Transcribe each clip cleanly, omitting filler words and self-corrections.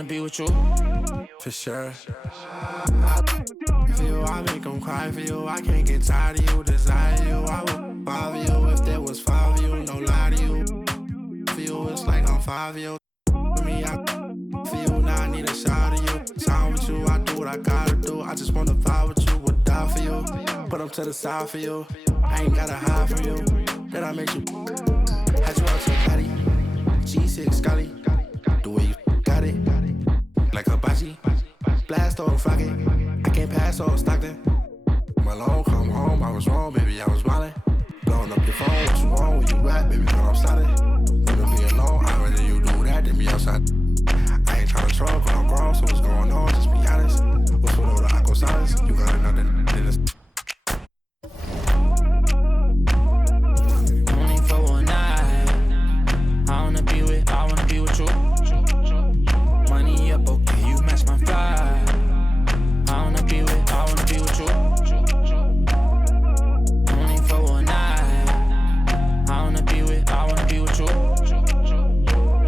wanna be with you. For sure. I for you, I make them cry for you. I can't get tired of you, desire you. I would five of you if there was five of you, no lie to you. For you, it's like I'm five of you. For me, I for you, now I need a shot of you. Sound with you, I do what I gotta do. I just wanna vibe with you, would die for you. Put them to the side for you. I ain't gotta hide from you. Then I make you. Had you out to Patty. G6 Scotty. The way you got it. Like Hibachi. Blast or frog it. I can't pass or Stockton. My long come home, I was wrong, baby, I was wildin'. Blowing up your phone, what you want, where you at, baby, girl, I'm sliding. You don't be alone, I'd rather you do that than be outside. I ain't tryna troll, but I'm grown, so what's going on, just be honest. What's with all the aqua silence? You got another than this. Only for one night. I wanna be with you. Money up, okay, you match my vibe. I wanna be with you. Only for one night. I wanna be with you.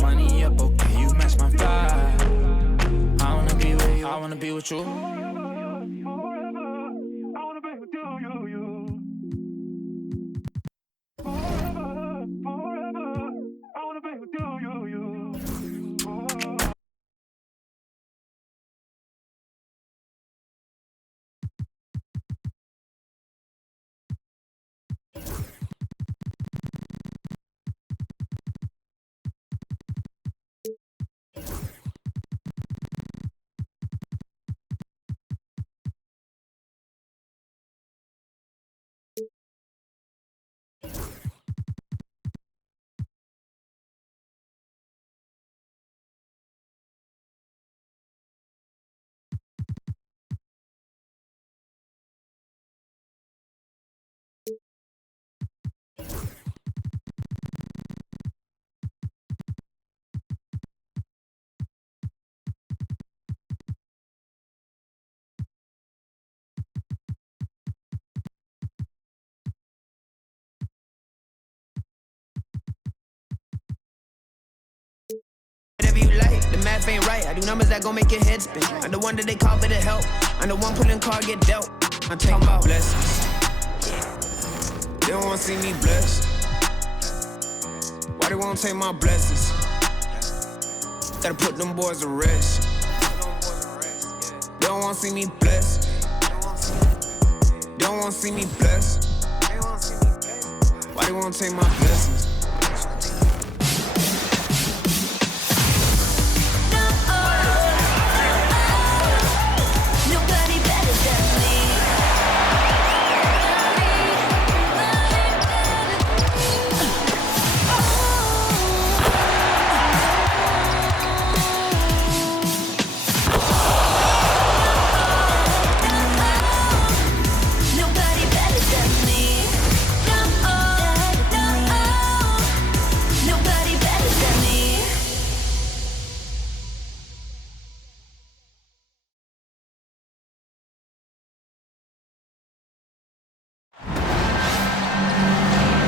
Money up, okay, you match my vibe. I wanna be with you. I wanna be with you. Whatever you like, the math ain't right. I do numbers that gon' make your head spin. I'm the one that they call for the help. I'm the one pulling card get dealt. I'm talking about blessings. They don't wanna see me blessed. Why they won't take my blessings? Gotta put them boys to rest. They don't wanna see me blessed. They don't wanna see me blessed. Why they won't take my blessings?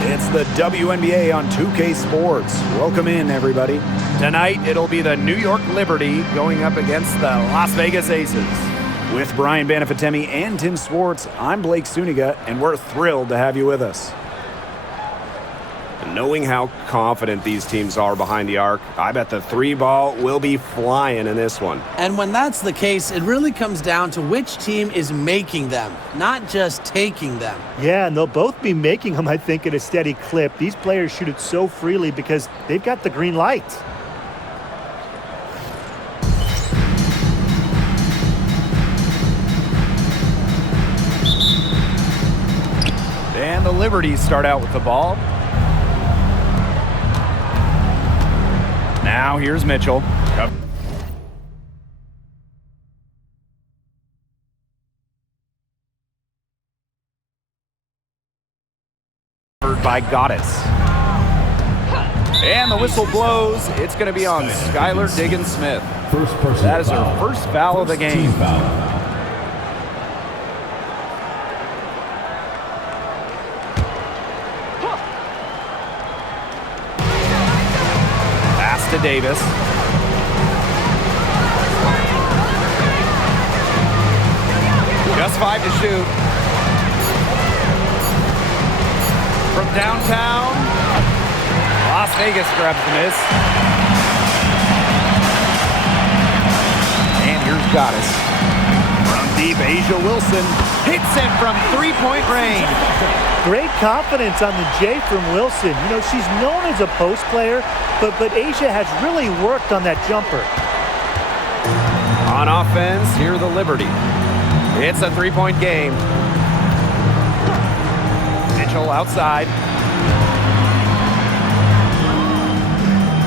It's the WNBA on 2K Sports. Welcome in, everybody. Tonight, it'll be the New York Liberty going up against the Las Vegas Aces. With Brian Banafitemi and Tim Swartz, I'm Blake Suniga, and we're thrilled to have you with us. Knowing how confident these teams are behind the arc, I bet the three ball will be flying in this one. And when that's the case, it really comes down to which team is making them, not just taking them. Yeah, and they'll both be making them, I think, at a steady clip. These players shoot it so freely because they've got the green light. And the Liberties start out with the ball. Now here's Mitchell. Covered by Goddess. And the whistle blows. It's going to be on Skylar Diggins-Smith. That is her first foul of the game. Pass to Davis. Just 5 to shoot. From downtown, Las Vegas grabs the miss. And here's Goddess. From deep, A'ja Wilson hits it from three-point range. Great confidence on the J from Wilson. You know, she's known as a post player, but A'ja has really worked on that jumper. On offense, here the Liberty. It's a three-point game. Mitchell outside.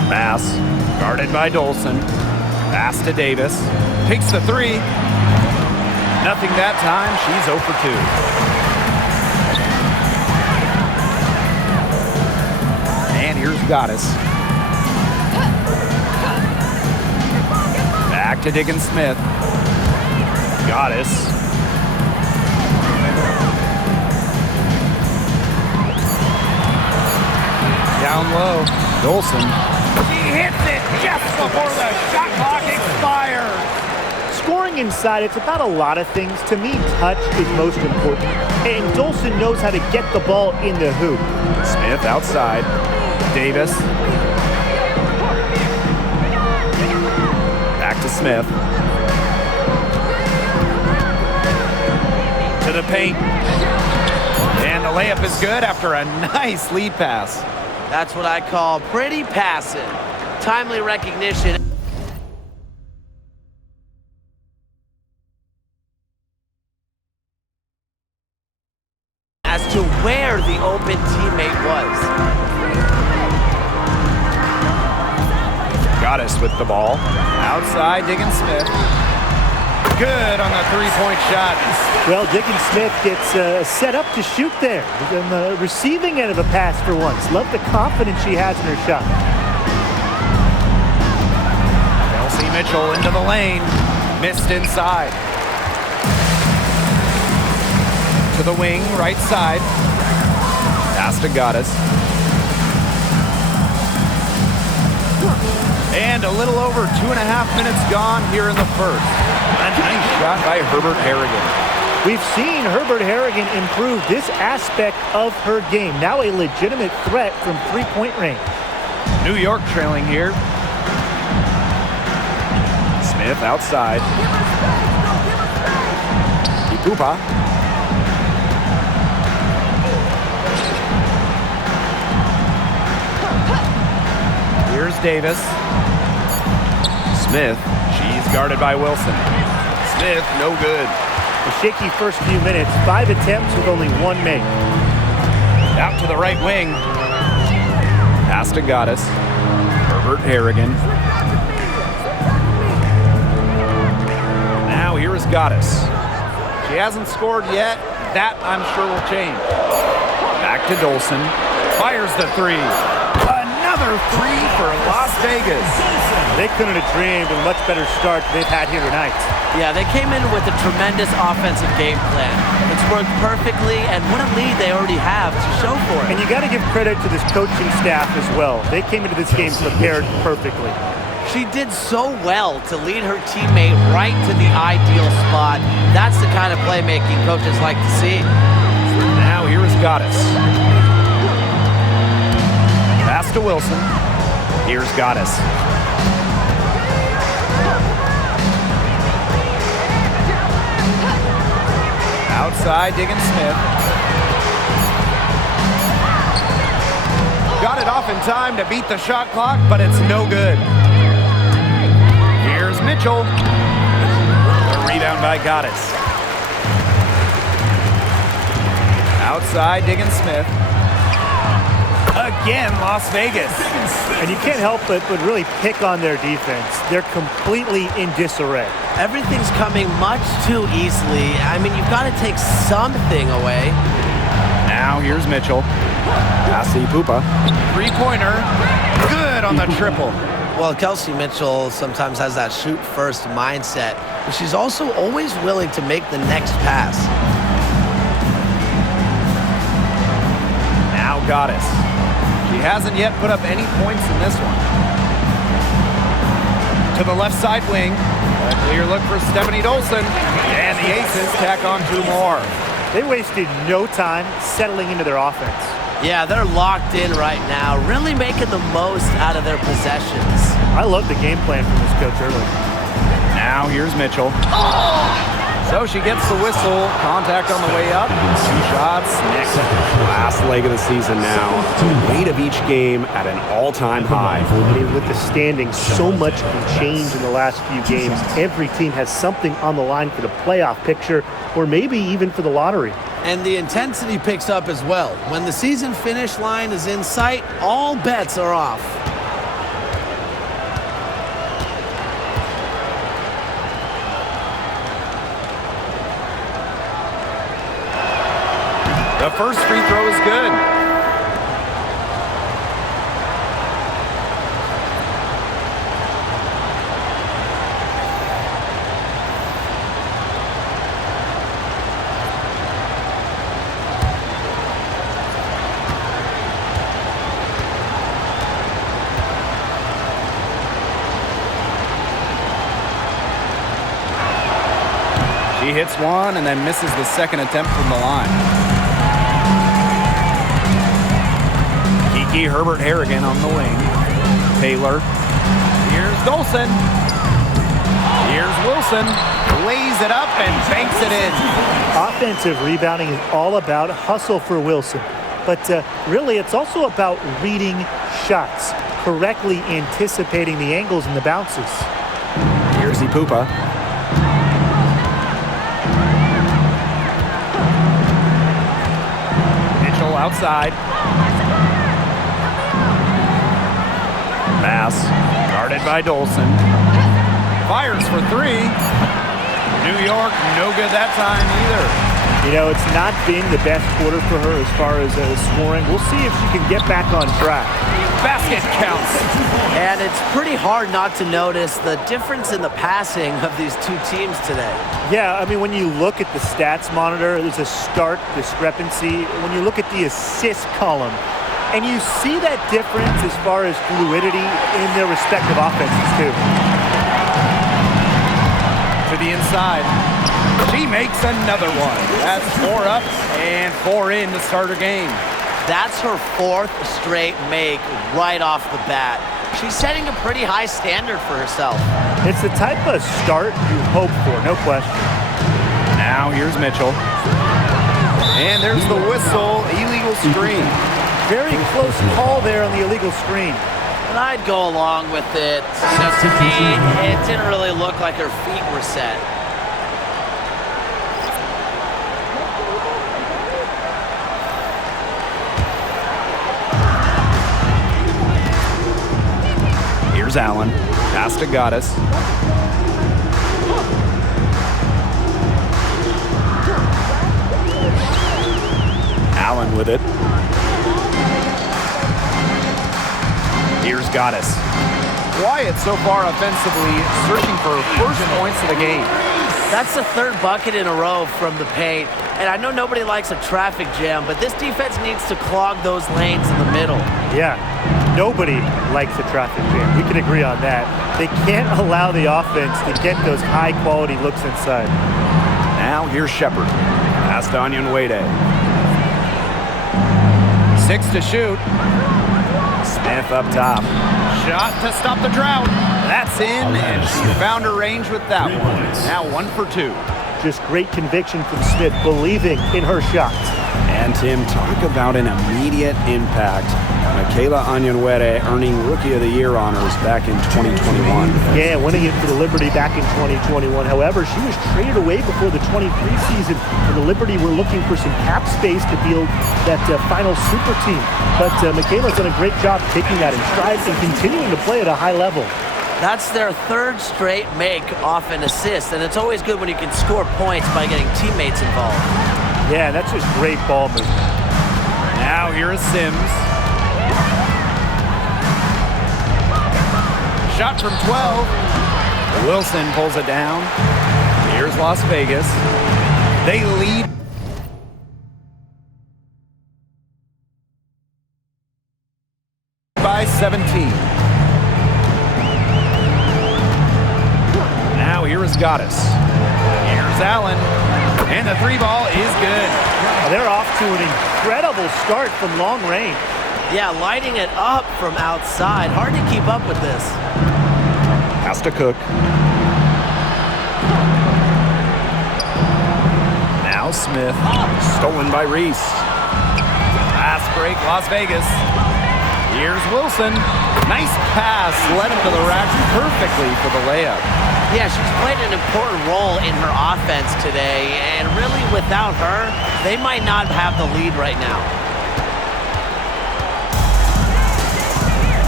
Bass, guarded by Dolson. Pass to Davis. Takes the three. Nothing that time. She's 0 for 2. And here's Goddess. Back to Diggins Smith. Goddess. Down low. Dolson. She hits it just before the shot clock expires. Scoring inside, it's about a lot of things. To me, touch is most important. And Dolson knows how to get the ball in the hoop. Smith outside. Davis. Back to Smith. To the paint. And the layup is good after a nice lead pass. That's what I call pretty passive. Timely recognition. As to where the open teammate was. Goddess with the ball. Outside, Diggins Smith. Good on the three-point shot. Well, Diggins Smith gets set up to shoot there. On the receiving end of a pass for once. Love the confidence she has in her shot. Kelsey Mitchell into the lane. Missed inside. To the wing, right side. Pass to Goddess. And a little over 2.5 minutes gone here in the first. A nice shot by Herbert Harrigan. We've seen Herbert Harrigan improve this aspect of her game. Now a legitimate threat from three-point range. New York trailing here. Smith outside. Ipupa. Here's Davis. Smith. She's guarded by Wilson. Smith, no good. A shaky first few minutes. 5 attempts with only 1 made. Out to the right wing. Pass to Goddess. Herbert Harrigan. Now here is Goddess. She hasn't scored yet. That, I'm sure, will change. Back to Dolson. Fires the three. Another three for Las Vegas. They couldn't have dreamed of a much better start they've had here tonight. Yeah, they came in with a tremendous offensive game plan. It's worked perfectly, and what a lead they already have to show for it. And you got to give credit to this coaching staff as well. They came into this game prepared perfectly. She did so well to lead her teammate right to the ideal spot. That's the kind of playmaking coaches like to see. Now here is Goddess. Pass to Wilson. Here's Goddess. Outside, Diggins Smith. Got it off in time to beat the shot clock, but it's no good. Here's Mitchell. A rebound by Goddess. Outside, Diggins Smith. Again, Las Vegas. And you can't help but really pick on their defense. They're completely in disarray. Everything's coming much too easily. I mean, you've got to take something away. Now here's Mitchell. Pass to Ipupa. Three-pointer. Good on the triple. Well, Kelsey Mitchell sometimes has that shoot-first mindset, but she's also always willing to make the next pass. Now Goddess. She hasn't yet put up any points in this one. To the left side wing. A clear look for Stephanie Dolson, and the Aces tack on 2 more. They wasted no time settling into their offense. Yeah, they're locked in right now, really making the most out of their possessions. I love the game plan from this coach early. Now here's Mitchell. So she gets the whistle. Contact on the way up. 2 shots. Next. Last leg of the season now. Weight of each game at an all-time high. I mean, with the standings, so much can change in the last few games. Every team has something on the line for the playoff picture, or maybe even for the lottery. And the intensity picks up as well. When the season finish line is in sight, all bets are off. The first free throw is good. She hits one and then misses the second attempt from the line. Kiki Herbert Harrigan on the wing. Taylor. Here's Dolson. Here's Wilson. Lays it up and banks it in. Offensive rebounding is all about hustle for Wilson. But really, it's also about reading shots, correctly anticipating the angles and the bounces. Here's Ipupa. Mitchell outside. Mass, guarded by Dolson. Fires for 3. New York, no good that time either. You know, it's not been the best quarter for her as far as scoring. We'll see if she can get back on track. Basket counts. And it's pretty hard not to notice the difference in the passing of these 2 teams today. Yeah, I mean, when you look at the stats monitor, there's a stark discrepancy. When you look at the assist column, and you see that difference as far as fluidity in their respective offenses, too. To the inside. She makes another one. That's 4 up and 4 in to start her game. That's her 4th straight make right off the bat. She's setting a pretty high standard for herself. It's the type of start you hope for, no question. Now here's Mitchell. And there's the whistle, illegal screen. Very close call there on the illegal screen. And I'd go along with it. You know, to me, it didn't really look like her feet were set. Here's Allen. Pass to Goddess. Allen with it. Here's Goddess. Wyatt so far offensively searching for first points of the game. That's the 3rd bucket in a row from the paint. And I know nobody likes a traffic jam, but this defense needs to clog those lanes in the middle. Yeah, nobody likes a traffic jam. We can agree on that. They can't allow the offense to get those high-quality looks inside. Now here's Shepard. Pass to Onion Wade. 6 to shoot. Smith up top. Shot to stop the drought. That's in, and she found her range with that one. Now 1 for 2. Just great conviction from Smith, believing in her shots. And Tim, talk about an immediate impact. Michaela Onyenwere earning Rookie of the Year honors back in 2021. Yeah, winning it for the Liberty back in 2021. However, she was traded away before the 23 season, and the Liberty were looking for some cap space to build that final super team. But Michaela's done a great job taking that in stride and continuing to play at a high level. That's their 3rd straight make off an assist, and it's always good when you can score points by getting teammates involved. Yeah, that's just great ball movement. Now here is Sims. Shot from 12. Wilson pulls it down. Here's Las Vegas. They lead by 17. Now here is is Goddess. Here's Allen. And the three ball is good. They're off to an incredible start from long range. Yeah, lighting it up from outside. Hard to keep up with this. Pass to Cook. Now Smith. Stolen by Reese. Fast break, Las Vegas. Here's Wilson. Nice pass. Led him to the rack perfectly for the layup. Yeah, she's played an important role in her offense today, and really without her, they might not have the lead right now.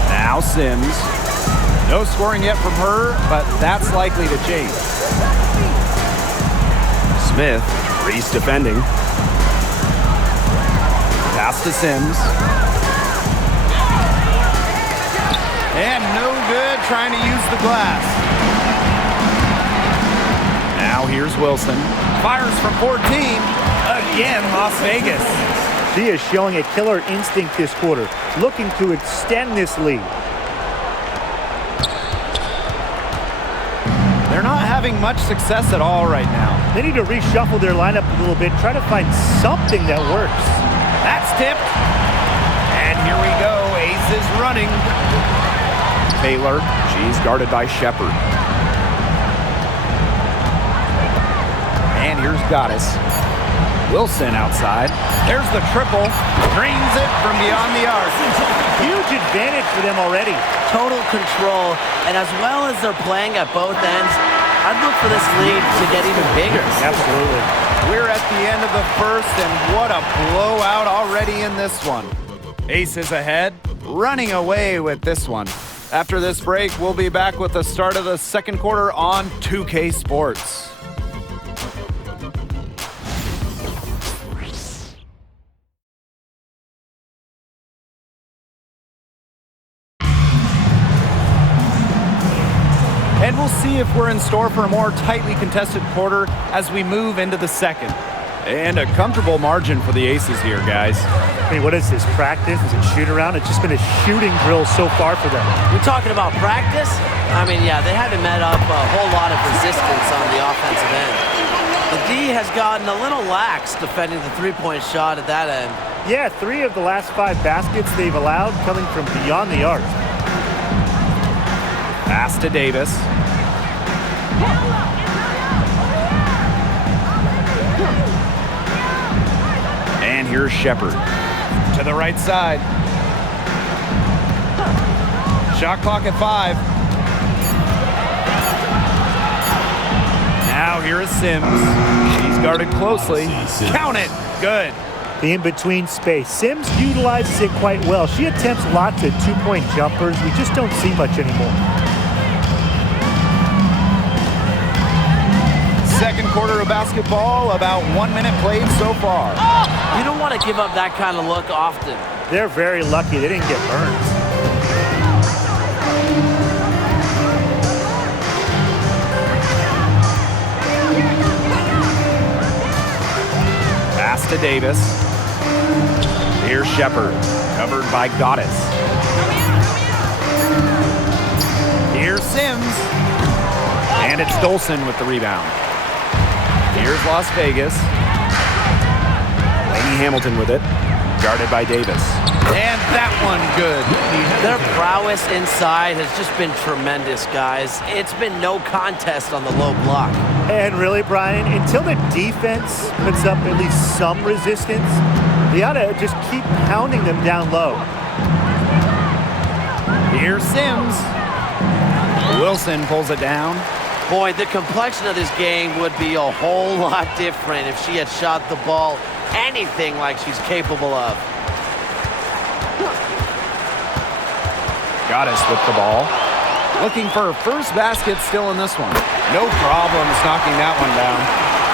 Now Sims. No scoring yet from her, but that's likely to change. Smith. Reese defending. Pass to Sims. And no good trying to use the glass. Now here's Wilson. Fires from 14. Again, Las Vegas. She is showing a killer instinct this quarter, looking to extend this lead. They're not having much success at all right now. They need to reshuffle their lineup a little bit, try to find something that works. That's tipped. And here we go. Ace is running. Taylor. She's guarded by Shepard. And here's Goddess. Wilson outside. There's the triple. Drains it from beyond the arc. Huge advantage for them already. Total control, and as well as they're playing at both ends, I'd look for this lead to get even bigger. Absolutely. We're at the end of the first, and what a blowout already in this one. Ace is ahead, running away with this one. After this break, we'll be back with the start of the second quarter on 2K Sports. And we'll see if we're in store for a more tightly contested quarter as we move into the second. And a comfortable margin for the Aces here, guys. I mean, what is this, practice? Is it shoot around? It's just been a shooting drill so far for them. We're talking about practice? I mean, yeah, they haven't met up a whole lot of resistance on the offensive end. The D has gotten a little lax defending the three-point shot at that end. Yeah, 3 of the last 5 baskets they've allowed coming from beyond the arc. Pass to Davis. And here's Shepard. To the right side. Shot clock at 5. Now here is Sims. She's guarded closely. Count it. Good. The in-between space. Sims utilizes it quite well. She attempts lots of two-point jumpers. We just don't see much anymore. Second quarter of basketball, about 1 minute played so far. You don't want to give up that kind of look often. They're very lucky they didn't get burned. Pass to Davis. Here's Shepard, covered by Goddess. Here's Sims. And it's Dolson with the rebound. Here's Las Vegas. Laney Hamilton with it. Guarded by Davis. And that one good. Their prowess inside has just been tremendous, guys. It's been no contest on the low block. And really, Brian, until the defense puts up at least some resistance, they ought to just keep pounding them down low. Here's Sims. Wilson pulls it down. Boy, the complexion of this game would be a whole lot different if she had shot the ball anything like she's capable of. Goddess with the ball. Looking for her first basket still in this one. No problems knocking that one down.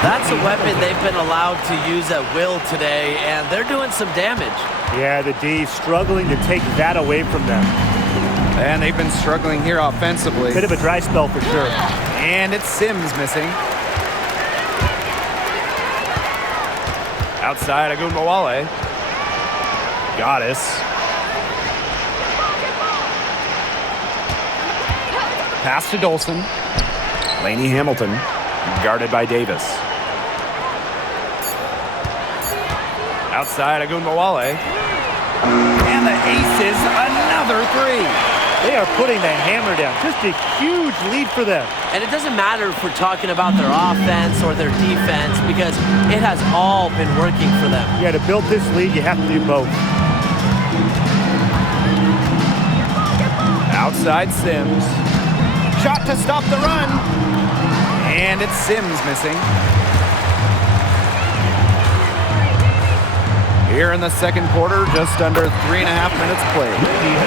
That's a weapon they've been allowed to use at will today, and they're doing some damage. Yeah, the D struggling to take that away from them. And they've been struggling here offensively. Bit of a dry spell for sure. And it's Sims missing. Outside Agunbowale. Goddess. Pass to Dolson. Laney Hamilton, guarded by Davis. Outside, Agunbowale. And the Aces, another three. They are putting the hammer down. Just a huge lead for them. And it doesn't matter if we're talking about their offense or their defense because it has all been working for them. Yeah, to build this lead, you have to do both. Outside Sims. Shot to stop the run. And it's Sims missing. Here in the second quarter, just under 3.5 minutes played.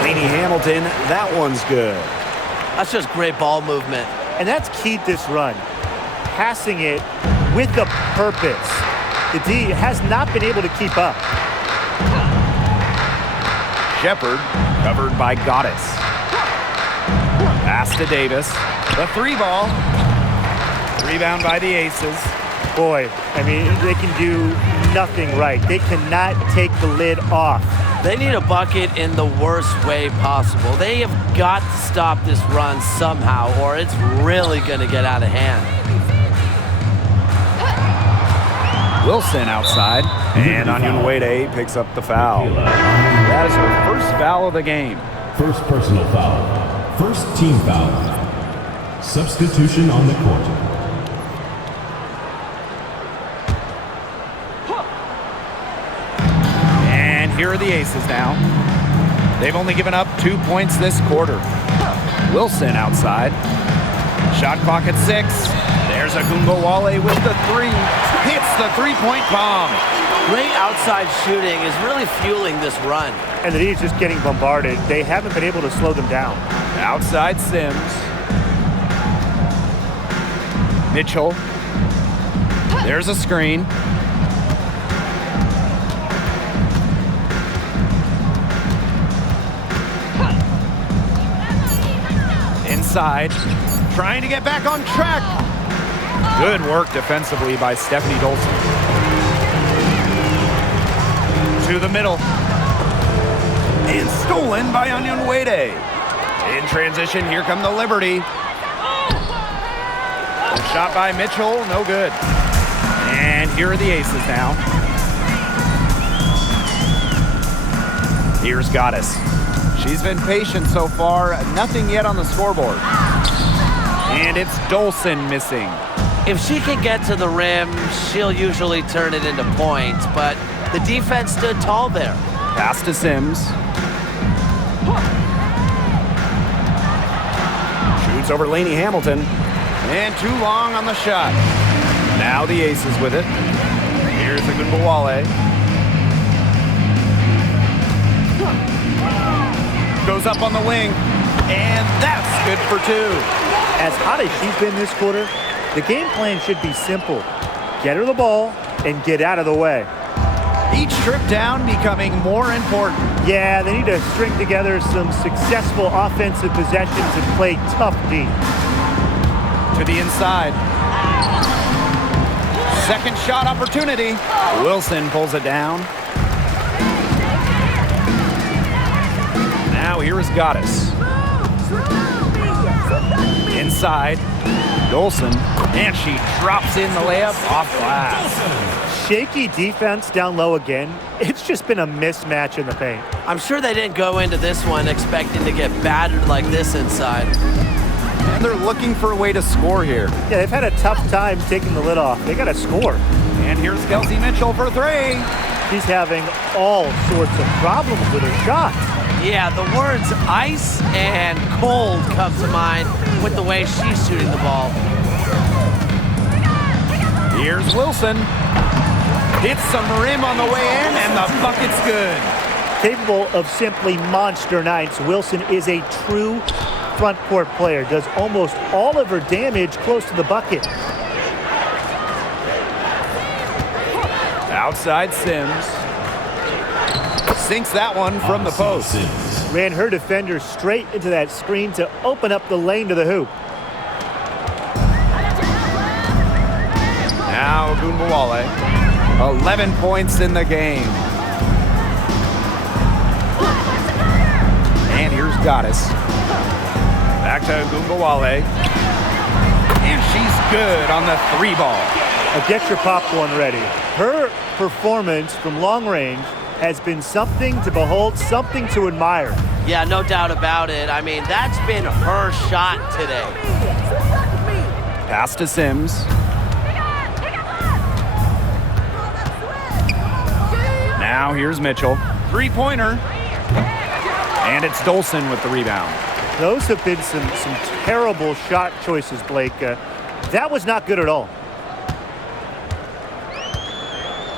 Laney Hamilton, that one's good. That's just great ball movement. And that's keyed this run. Passing it with a purpose. The D has not been able to keep up. Shepard, covered by Goddess. Pass to Davis. The three ball. Rebound by the Aces. Boy, I mean, they can do nothing right. They cannot take the lid off. They need a bucket in the worst way possible. They have got to stop this run somehow, or it's really going to get out of hand. Wilson outside. And Onyenwere picks up the foul. That is her first foul of the game. First personal foul. First team foul. Substitution on the court. And here are the Aces now. They've only given up 2 points this quarter. Wilson outside. Shot clock at 6. There's Agunbowale with the three. Hits the three-point bomb. Great outside shooting is really fueling this run. And the D is just getting bombarded. They haven't been able to slow them down. Outside Sims. Mitchell. There's a screen. Inside. Trying to get back on track. Good work defensively by Stephanie Dolson. To the middle. And stolen by Onyenwere. In transition, here come the Liberty. A shot by Mitchell, no good. And here are the Aces now. Here's Goddess. She's been patient so far, nothing yet on the scoreboard. And it's Dolson missing. If she can get to the rim, she'll usually turn it into points, but the defense stood tall there. Pass to Sims. Shoots over Laney Hamilton. And too long on the shot. Now the Aces with it. Here's Agunbowale. Goes up on the wing. And that's good for 2. As hot as she's been this quarter, the game plan should be simple. Get her the ball and get out of the way. Each trip down becoming more important. Yeah, they need to string together some successful offensive possessions and play tough D. To the inside. Second shot opportunity. Wilson pulls it down. Now here is Goddess. Inside. Dolson. And she drops in the layup off glass. Shaky defense down low again. It's just been a mismatch in the paint. I'm sure they didn't go into this one expecting to get battered like this inside. And they're looking for a way to score here. Yeah, they've had a tough time taking the lid off. They got to score. And here's Kelsey Mitchell for 3. She's having all sorts of problems with her shot. Yeah, the words ice and cold come to mind with the way she's shooting the ball. Here's Wilson. Hits some rim on the way in, and the bucket's good. Capable of simply monster nights, Wilson is a true front court player. Does almost all of her damage close to the bucket. Outside Sims. Sinks that one from the post. Ran her defender straight into that screen to open up the lane to the hoop. Now Agunbowale. 11 points in the game. And here's Goddess. Back to Agunbowale. And she's good on the 3-ball. Now get your popcorn ready. Her performance from long range has been something to behold, something to admire. Yeah, no doubt about it. I mean, that's been her shot today. Pass to Sims. Now here's Mitchell. 3-pointer. And it's Dolson with the rebound. Those have been some terrible shot choices, Blake. That was not good at all.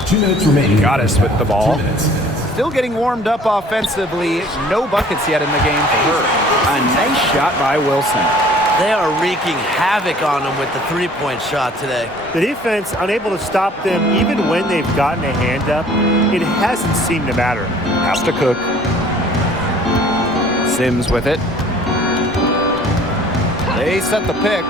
2 minutes remaining. Goddess with the ball. 2 minutes. Still getting warmed up offensively. No buckets yet in the game for her. A nice shot by Wilson. They are wreaking havoc on them with the 3-point shot today. The defense unable to stop them even when they've gotten a hand up. It hasn't seemed to matter. Pass to Cook. Sims with it. They set the pick.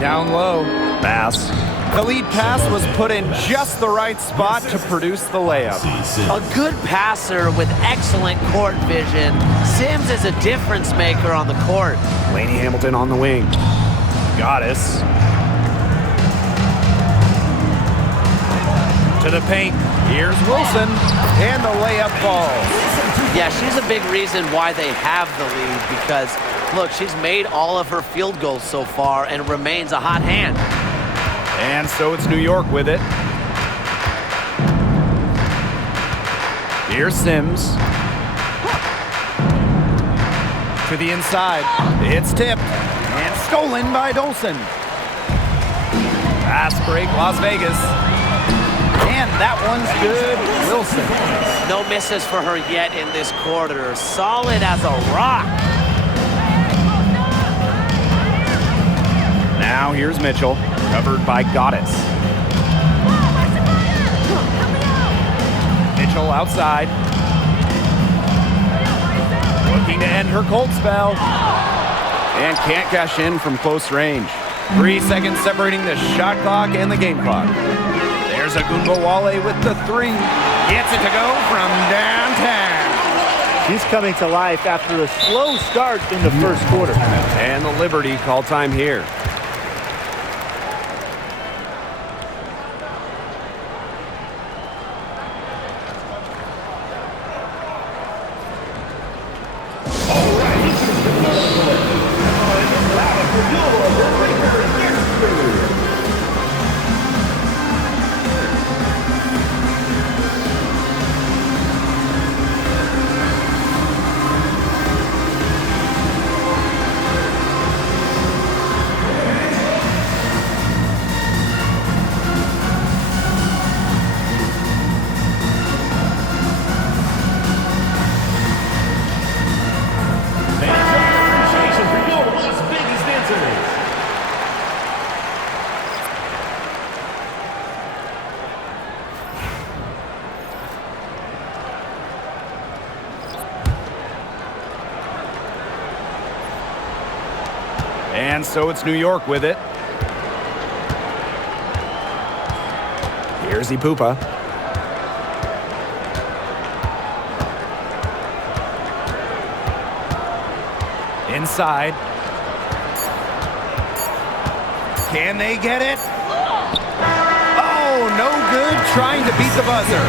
Down low. Bass. The lead pass was put in just the right spot to produce the layup. A good passer with excellent court vision. Sims is a difference maker on the court. Laney Hamilton on the wing. Goddess. To the paint. Here's Wilson. And the layup falls. Yeah, she's a big reason why they have the lead because, look, she's made all of her field goals so far and remains a hot hand. And so it's New York with it. Here's Sims. To the inside. It's tipped. And stolen by Dolson. Fast break, Las Vegas. And that one's good. Wilson. No misses for her yet in this quarter. Solid as a rock. Now here's Mitchell. Covered by Goddess. Mitchell outside. Looking to end her cold spell. And can't cash in from close range. 3 seconds separating the shot clock and the game clock. There's Agunbowale with the 3. Gets it to go from downtown. She's coming to life after a slow start in the first quarter. And the Liberty call time here. And so it's New York with it. Here's Ipupa. Inside. Can they get it? Oh, no good. Trying to beat the buzzer.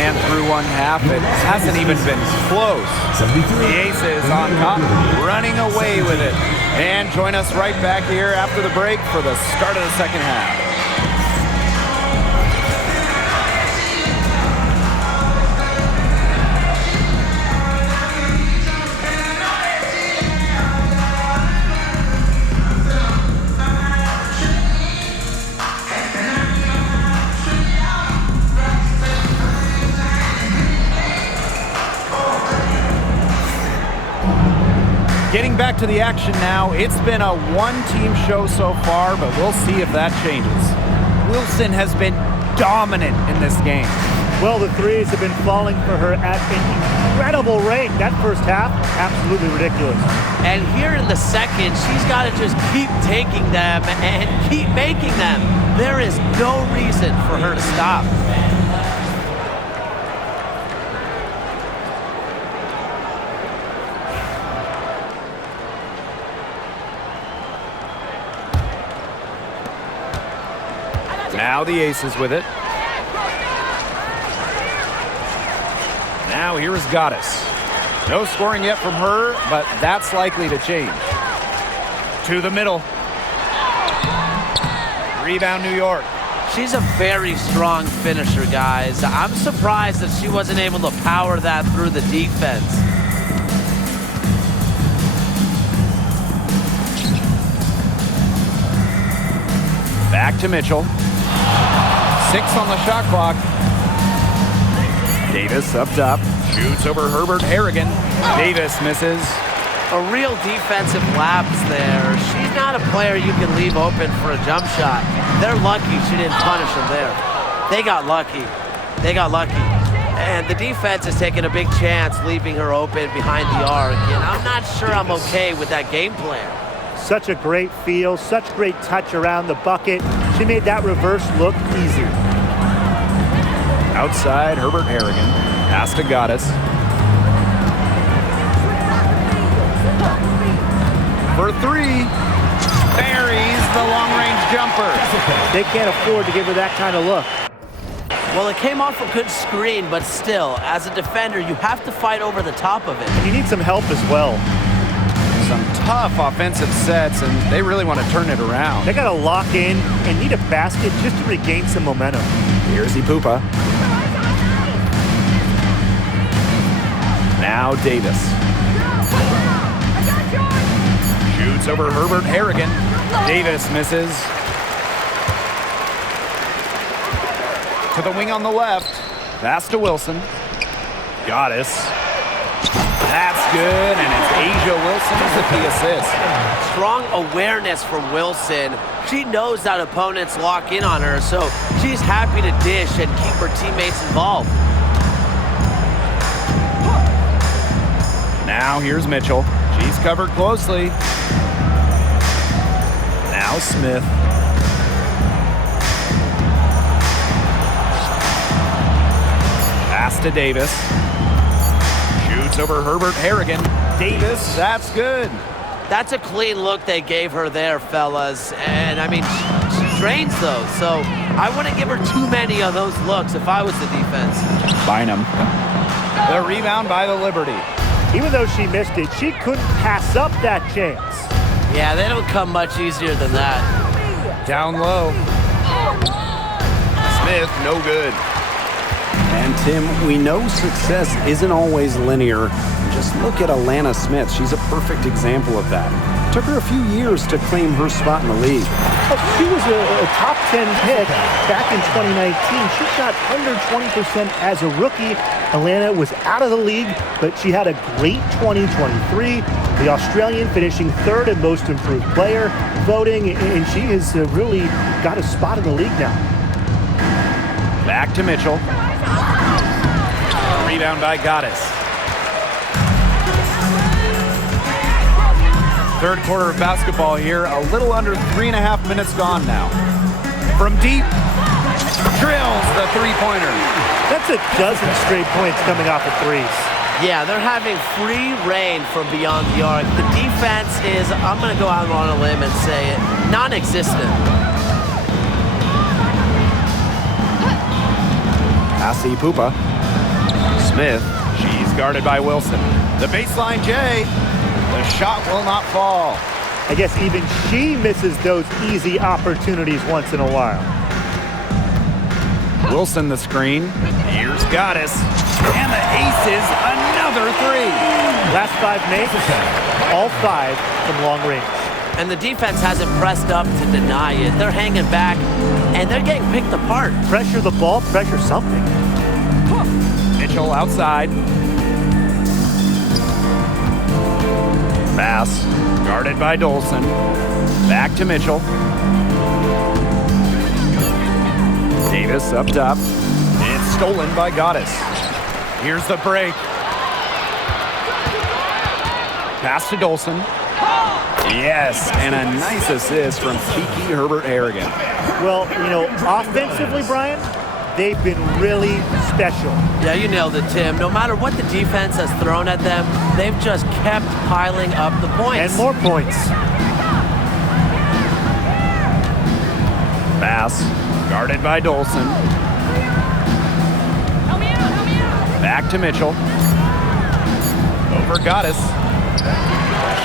And through one half, it hasn't even been close. The Aces on top, running away with it. And join us right back here after the break for the start of the second half. Getting back to the action now, it's been a one-team show so far, but we'll see if that changes. Wilson has been dominant in this game. Well, the threes have been falling for her at an incredible rate. That first half, absolutely ridiculous. And here in the second, she's got to just keep taking them and keep making them. There is no reason for her to stop. Now the Aces with it. Now here's Goddess. No scoring yet from her, but that's likely to change. To the middle. Rebound, New York. She's a very strong finisher, guys. I'm surprised that she wasn't able to power that through the defense. Back to Mitchell. 6 on the shot clock. Davis up top. Shoots over Herbert Harrigan. Davis misses. A real defensive lapse there. She's not a player you can leave open for a jump shot. They're lucky she didn't punish him there. They got lucky. They got lucky. And the defense is taking a big chance leaving her open behind the arc. And I'm not sure I'm okay with that game plan. Such a great feel, such great touch around the bucket. She made that reverse look easy. Outside, Herbert Harrigan. Pass to Goddess. For 3. Buries the long-range jumper. They can't afford to give her that kind of look. Well, it came off a good screen, but still, as a defender, you have to fight over the top of it. You need some help as well. Some tough offensive sets, and they really want to turn it around. They got to lock in and need a basket just to regain some momentum. Here's Ipupa. Now Davis. Shoots over Herbert Harrigan. Davis misses. To the wing on the left. Pass to Wilson. Goddess. That's good, and it's Asia Wilson with the assist. Strong awareness from Wilson. She knows that opponents lock in on her, so she's happy to dish and keep her teammates involved. Now here's Mitchell. She's covered closely. Now Smith. Pass to Davis. Shoots over Herbert Harrigan. Davis, that's good. That's a clean look they gave her there, fellas. And, I mean, she drains those, so I wouldn't give her too many of those looks if I was the defense. Bynum. The rebound by the Liberty. Even though she missed it, she couldn't pass up that chance. Yeah, they don't come much easier than that. Down low. Smith, no good. And Tim, we know success isn't always linear. Just look at Alana Smith. She's a perfect example of that. It took her a few years to claim her spot in the league. She was a top 10 pick back in 2019. She shot under 20% as a rookie. Alana was out of the league, but she had a great 2023. The Australian finishing 3rd in most improved player voting, and she has really got a spot in the league now. Back to Mitchell. Rebound by Goddess. Third quarter of basketball here. A little under 3.5 minutes gone now. From deep, drills the three-pointer. That's a dozen straight points coming off of threes. Yeah, they're having free reign from beyond the arc. The defense is, I'm going to go out on a limb and say it, non-existent. Pass to Ipupa. Smith, she's guarded by Wilson. The baseline J. The shot will not fall. I guess even she misses those easy opportunities once in a while. Wilson the screen. Here's Goddess. And the Aces, another 3. Last 5 makes, all 5 from long range. And the defense hasn't pressed up to deny it. They're hanging back, and they're getting picked apart. Pressure the ball, pressure something. Mitchell outside. Pass, guarded by Dolson. Back to Mitchell. Davis up top. It's stolen by Goddess. Here's the break. Pass to Dolson. Yes, and a nice assist from Kiki Herbert Harrigan. Well, you know, offensively, Brian, they've been really special. Yeah, you nailed it, Tim. No matter what the defense has thrown at them, they've just kept piling up the points. And more points. Pass, Guarded by Dolson. Back to Mitchell. Over Goddess.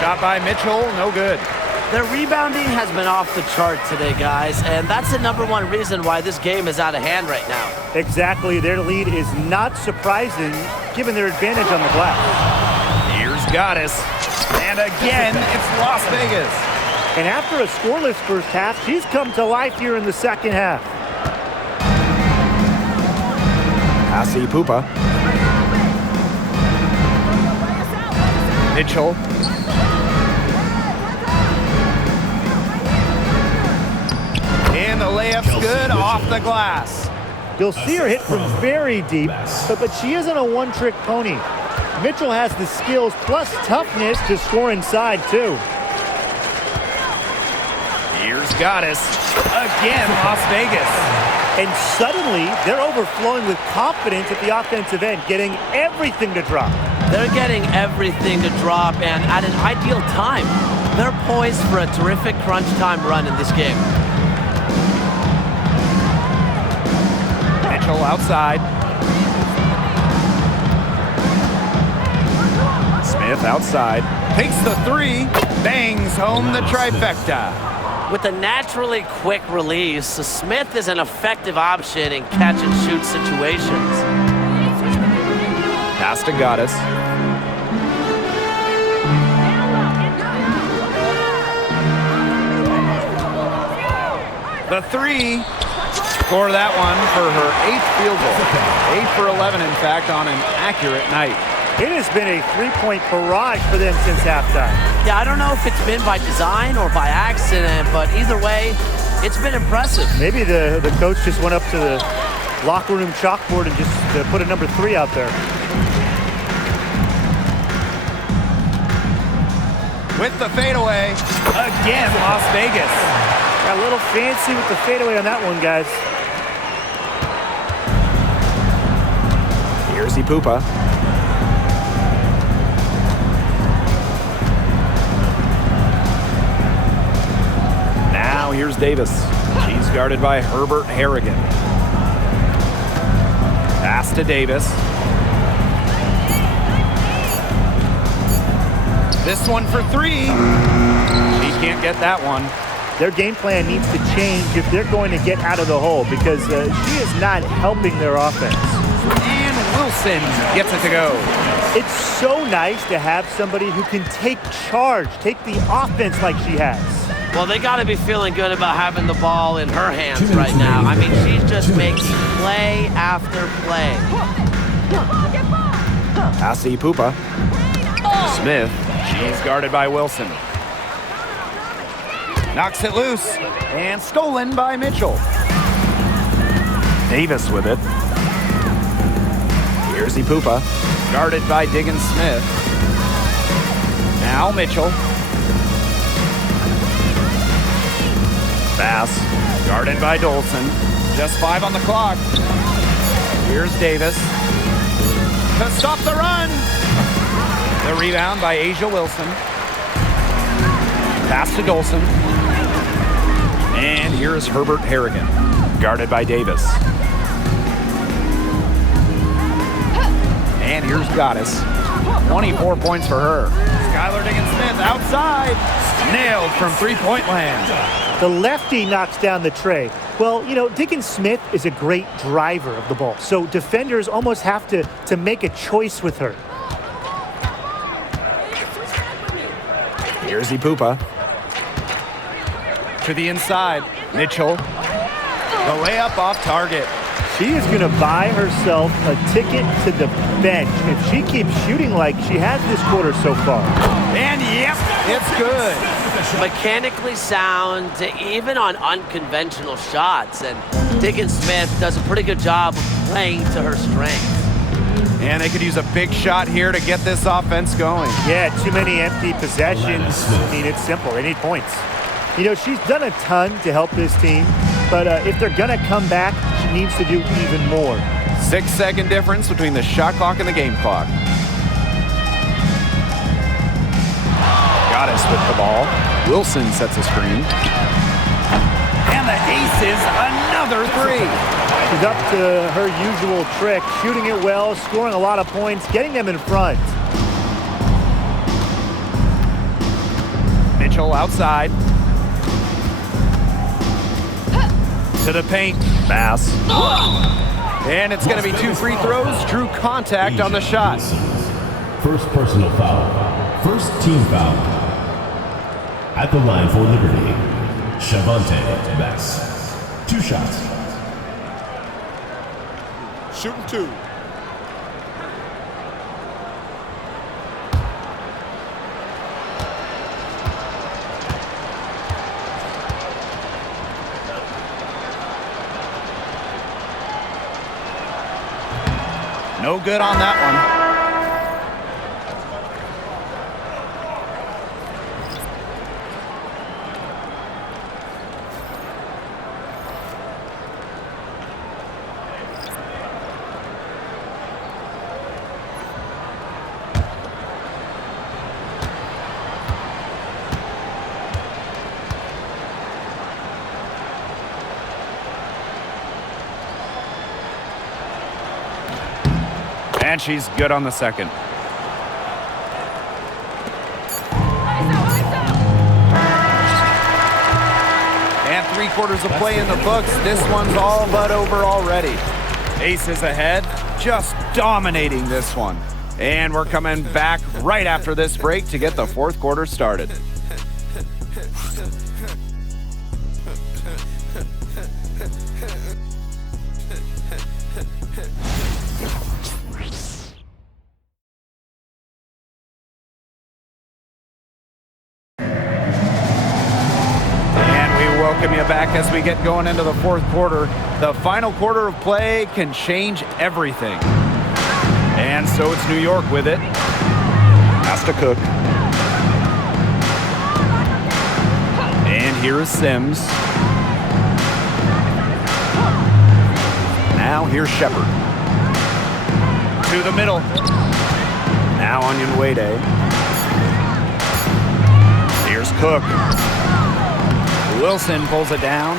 Shot by Mitchell, no good. Their rebounding has been off the chart today, guys, and that's the #1 reason why this game is out of hand right now. Exactly. Their lead is not surprising given their advantage on the glass. Here's Goddess. And again, it's Las Vegas. And after a scoreless first half, she's come to life here in the second half. Asi Pupa. Mitchell. And the layup's good off the glass. You'll see her hit from very deep, but she isn't a one-trick pony. Mitchell has the skills plus toughness to score inside, too. Here's Goddess. Again, Las Vegas. And suddenly, they're overflowing with confidence at the offensive end, getting everything to drop. They're getting everything to drop, and at an ideal time. They're poised for a terrific crunch time run in this game. Mitchell outside. Smith outside. Takes the three. Bangs home the trifecta. With a naturally quick release, Smith is an effective option in catch-and-shoot situations. Pass to Goddess. The three. Score that one for her 8th field goal. 8 for 11, in fact, on an accurate night. It has been a three-point barrage for them since halftime. Yeah, I don't know if it's been by design or by accident, but either way, it's been impressive. Maybe the coach just went up to the locker room chalkboard and just put a number 3 out there. With the fadeaway, again, Las Vegas. Got a little fancy with the fadeaway on that one, guys. Here's Ipupa. Now here's Davis. She's guarded by Herbert Harrigan. Pass to Davis. This one for 3. He can't get that one. Their game plan needs to change if they're going to get out of the hole because she is not helping their offense. And Wilson gets it to go. It's so nice to have somebody who can take charge, take the offense like she has. Well, they got to be feeling good about having the ball in her hands right now. I mean, she's just making play after play. Asi Pupa. Smith. She's guarded by Wilson. Knocks it loose. And stolen by Mitchell. Davis with it. Here's Ipupa. Guarded by Diggins Smith. Now Mitchell. Pass. Guarded by Dolson. Just 5 on the clock. Here's Davis. To stop the run. The rebound by Asia Wilson. Pass to Dolson. And here is Herbert Harrigan. Guarded by Davis. And here's Goddess. 24 points for her. Skylar Diggins-Smith outside. Nailed from three-point land. The lefty knocks down the tray. Well, you know, Diggins-Smith is a great driver of the ball, so defenders almost have to make a choice with her. Here's Ipupa. To the inside. Mitchell. The layup off target. She is going to buy herself a ticket to the bench if she keeps shooting like she has this quarter so far. And yep, it's good. Mechanically sound, even on unconventional shots. And Diggins-Smith does a pretty good job of playing to her strengths. And they could use a big shot here to get this offense going. Yeah, too many empty possessions. I mean, it's simple. They need points. You know, she's done a ton to help this team, but if they're going to come back, she needs to do even more. 6-second difference between the shot clock and the game clock. Goddess with the ball. Wilson sets a screen. And the Aces, another is up to her usual trick, shooting it well, scoring a lot of points, getting them in front. Mitchell outside. To the paint. Bass. And it's going to be 2 free throws. Drew contact on the shot. First personal foul. First team foul. At the line for Liberty, Shavante Bass. 2 shots. Shooting 2. No good on that one. And she's good on the second. And 3/4 of play in the books. This one's all but over already. Aces ahead, just dominating this one. And we're coming back right after this break to get the 4th quarter started. Welcome you back as we get going into the 4th quarter. The final quarter of play can change everything. And so it's New York with it. Has to cook. And here is Sims. Now here's Shepard. To the middle. Now Onyenwere. Here's Cook. Wilson pulls it down.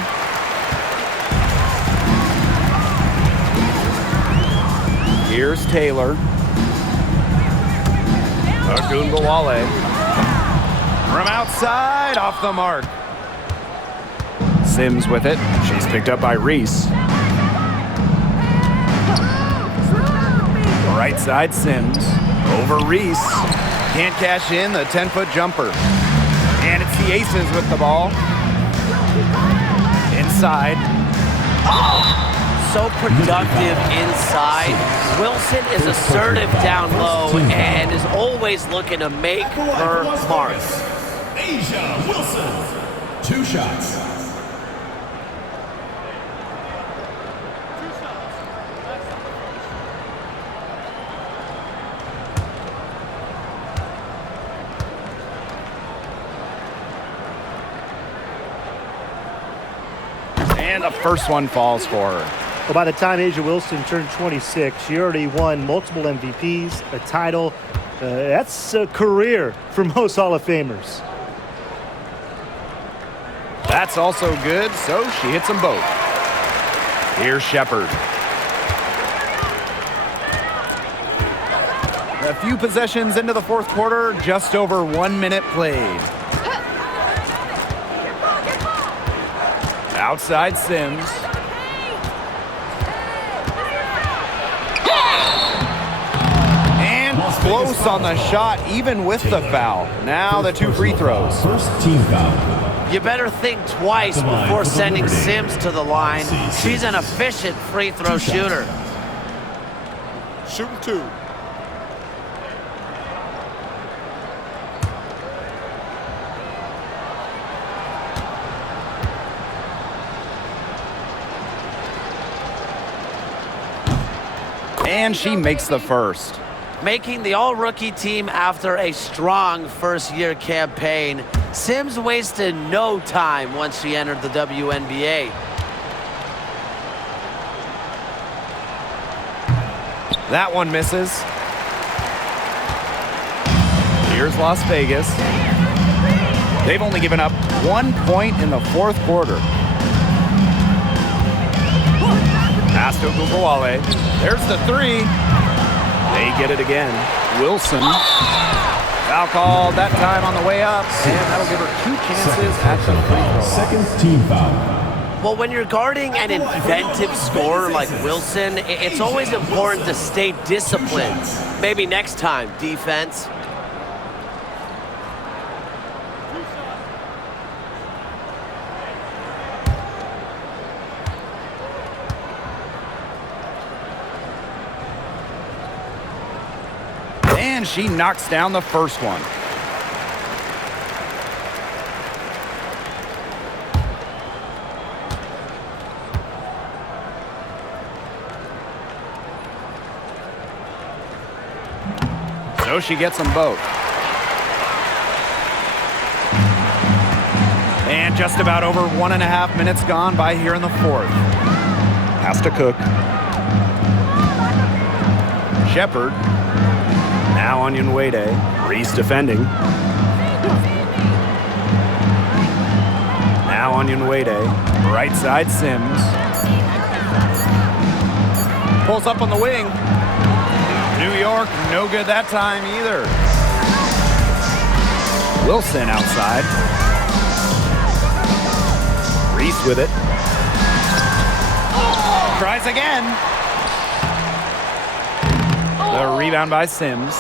Here's Taylor. Ogunbowale. From outside, off the mark. Sims with it. She's picked up by Reese. Right side, Sims. Over Reese. Can't cash in the 10-foot jumper. And it's the Aces with the ball. Inside. So productive inside. Wilson is assertive down low and is always looking to make her mark. Asia Wilson. 2 shots. And the first one falls for her. Well, by the time Asia Wilson turned 26, she already won multiple MVPs, a title. That's a career for most Hall of Famers. That's also good, so she hits them both. Here's Shepard. A few possessions into the 4th quarter, just over 1 minute played. Outside Sims. And close on the shot, even with the foul. Now the 2 free throws. First team foul. You better think twice before sending Sims to the line. She's an efficient free throw shooter. Shooting 2. And she makes the first. Making the all-rookie team after a strong first-year campaign, Sims wasted no time once she entered the WNBA. That one misses. Here's Las Vegas. They've only given up 1 point in the 4th quarter. Pass to Ogunbowale. There's the three. They get it again. Wilson. Foul called that time on the way up, and that'll give her 2 chances at the free throw. Second team foul. Well, when you're guarding an inventive scorer like Wilson, it's always important to stay disciplined. Maybe next time, defense. And she knocks down the first one. So she gets them both. And just about over 1.5 minutes gone by here in the fourth. Pass to Cook. Shepard. Now Onyenwere. Reese defending. Now Onyenwere. Right side Sims. Pulls up on the wing. New York, no good that time either. Wilson outside. Reese with it. Tries again. The rebound by Sims.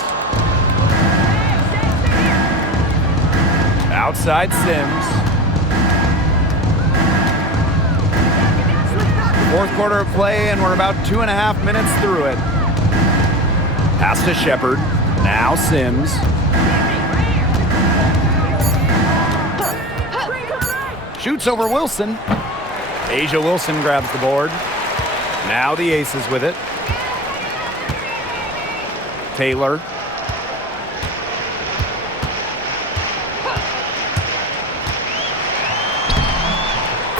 Outside Sims. Fourth quarter of play, and we're about 2.5 minutes through it. Pass to Shepard. Now Sims. Shoots over Wilson. A'ja Wilson grabs the board. Now the Aces with it. Taylor.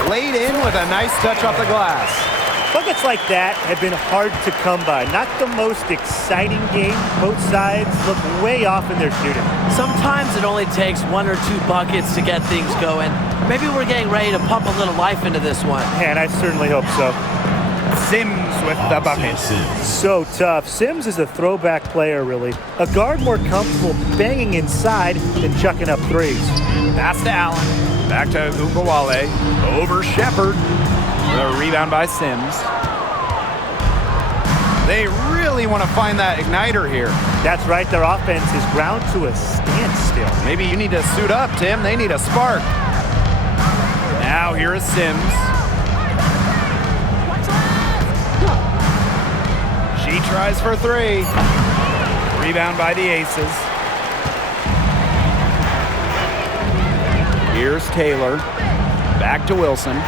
Laid in with a nice touch off the glass. Buckets like that have been hard to come by. Not the most exciting game. Both sides look way off in their shooting. Sometimes it only takes 1 or 2 buckets to get things going. Maybe we're getting ready to pump a little life into this one. And I certainly hope so. Sims with the bucket. So tough. Sims is a throwback player, really. A guard more comfortable banging inside than chucking up threes. Pass to Allen. Back to Ogunbowale. Over Shepard. The rebound by Sims. They really want to find that igniter here. That's right. Their offense is ground to a standstill. Maybe you need to suit up, Tim. They need a spark. Now here is Sims. She tries for 3. Rebound by the Aces. Here's Taylor. Back to Wilson.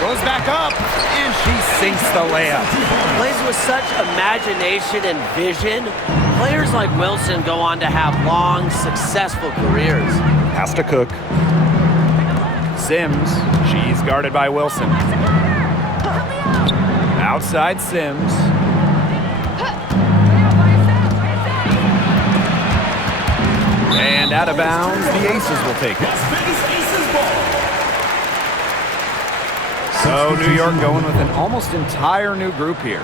Goes back up, and she sinks the layup. Plays with such imagination and vision. Players like Wilson go on to have long, successful careers. Pass to Cook. Sims. She's guarded by Wilson. Outside Sims. And out of bounds, the Aces will take it. So New York going with an almost entire new group here.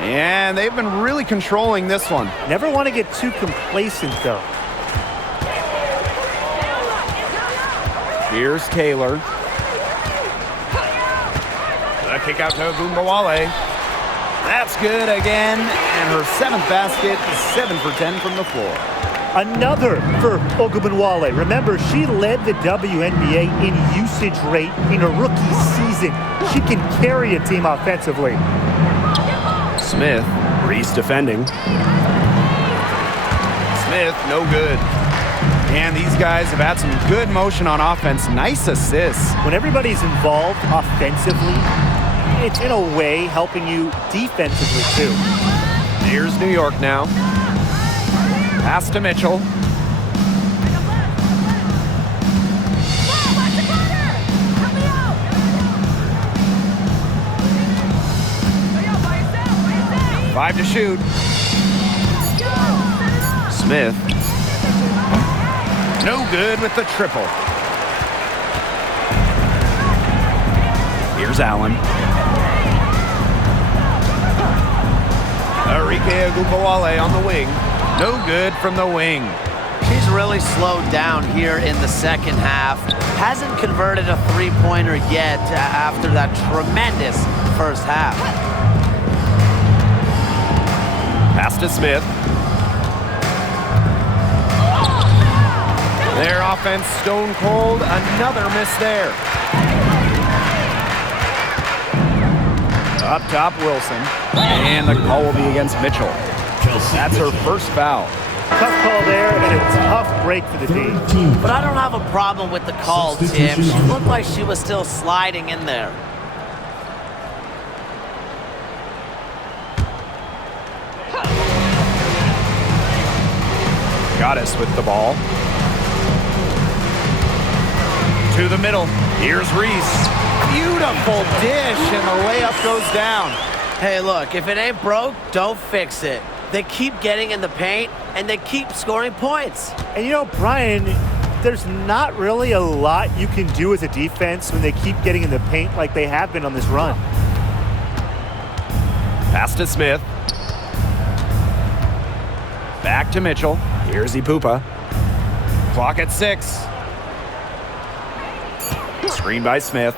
And they've been really controlling this one. Never want to get too complacent, though. Here's Taylor. The kick out to Ogunbowale. That's good again, and her 7th basket, 7 for 10 from the floor. Another for Ogunbowale. Remember, she led the WNBA in usage rate in her rookie season. She can carry a team offensively. Smith, Reese defending. Smith, no good. And these guys have had some good motion on offense. Nice assists. When everybody's involved offensively, it's in a way helping you defensively too. Here's New York now. Pass to Mitchell. Five to shoot. Smith. No good with the triple. Here's Allen. Arike Ogunbowale on the wing. No good from the wing. She's really slowed down here in the second half. Hasn't converted a three-pointer yet after that tremendous first half. Pass to Smith. Their offense stone cold. Another miss there. Up top, Wilson. And the call will be against Mitchell. That's her first foul. Tough call there and a tough break for the D. But I don't have a problem with the call, Tim. She looked like she was still sliding in there. Goddess with the ball. To the middle. Here's Reese. Beautiful dish, and the layup goes down. Hey, look, if it ain't broke, don't fix it. They keep getting in the paint, and they keep scoring points. And you know, Brian, there's not really a lot you can do as a defense when they keep getting in the paint like they have been on this run. Pass to Smith. Back to Mitchell. Here's Ipupa. Clock at 6. Screen by Smith.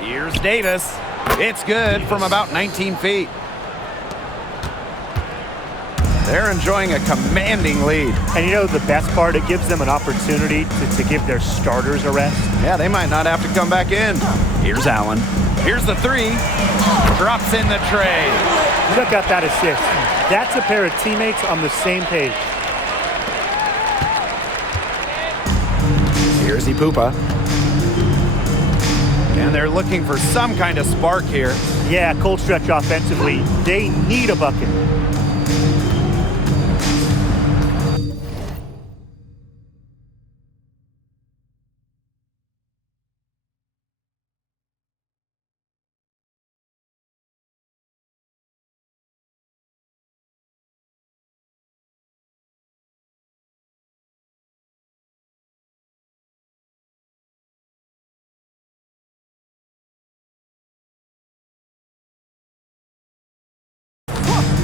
Here's Davis. It's good from about 19 feet. They're enjoying a commanding lead. And you know the best part? It gives them an opportunity to give their starters a rest. Yeah, they might not have to come back in. Here's Allen. Here's the 3. Drops in the tray. Look at that assist. That's a pair of teammates on the same page. Here's Ipupa. And they're looking for some kind of spark here. Yeah, cold stretch offensively. They need a bucket.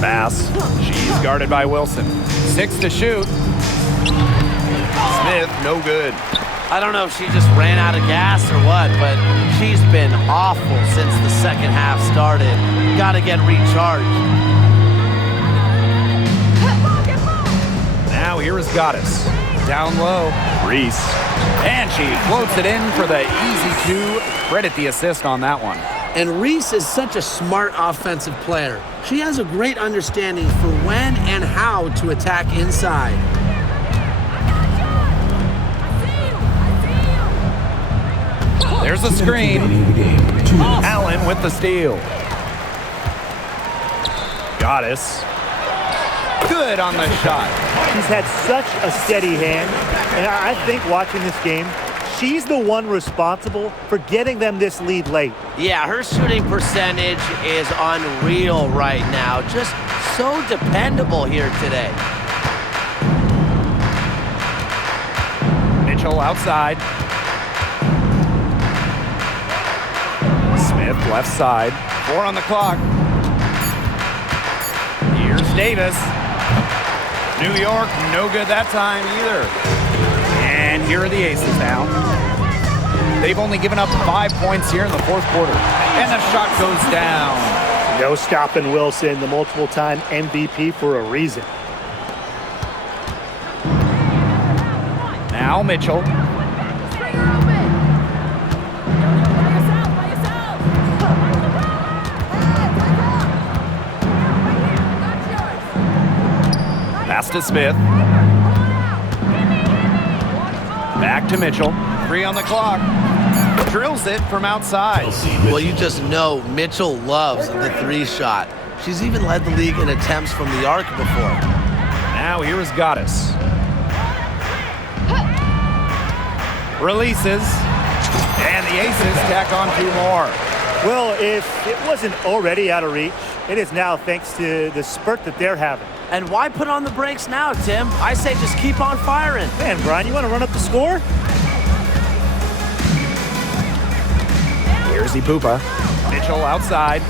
Pass. She's guarded by Wilson. 6 to shoot. Smith, no good. I don't know if she just ran out of gas or what, but she's been awful since the second half started. Got to get recharged. Now here is Goddess. Down low. Reese. And she floats it in for the easy 2. Credit the assist on that one. And Reese is such a smart offensive player. She has a great understanding for when and how to attack inside. There's a screen. Allen with the steal. Goddess. Good on the shot. She's had such a steady hand. And I think watching this game, she's the one responsible for getting them this lead late. Yeah, her shooting percentage is unreal right now. Just so dependable here today. Mitchell outside. Smith left side. 4 on the clock. Here's Davis. New York, no good that time either. And here are the Aces now. They've only given up 5 points here in the fourth quarter. And the shot goes down. No stopping Wilson, the multiple-time MVP for a reason. Now Mitchell. Pass to Smith. Back to Mitchell. 3 on the clock. Drills it from outside. Well, you just know Mitchell loves the 3 shot. She's even led the league in attempts from the arc before. Now here is Goddess. Releases. And the Aces tack on 2 more. Well, if it wasn't already out of reach, It is now thanks to the spurt that they're having. And why put on the brakes now, Tim? I say just keep on firing. Man, Brian, you want to run up the score? Here's Ipupa. Mitchell outside.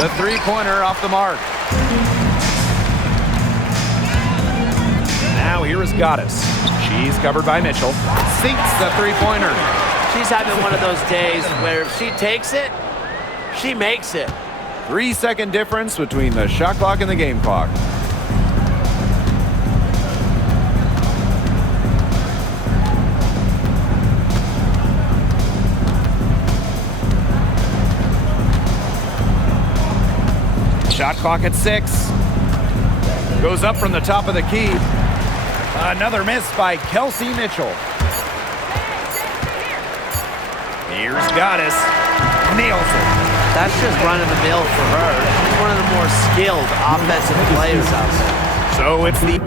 The three-pointer off the mark. Now here is Goddess. She's covered by Mitchell. Sinks the three-pointer. She's having one of those days where if she takes it, she makes it. 3-second difference between the shot clock and the game clock. Shot clock at 6. Goes up from the top of the key. Another miss by Kelsey Mitchell. Here's Goddess. Nails it. That's just run-of-the-mill for her. She's one of the more skilled offensive players out there. So it's the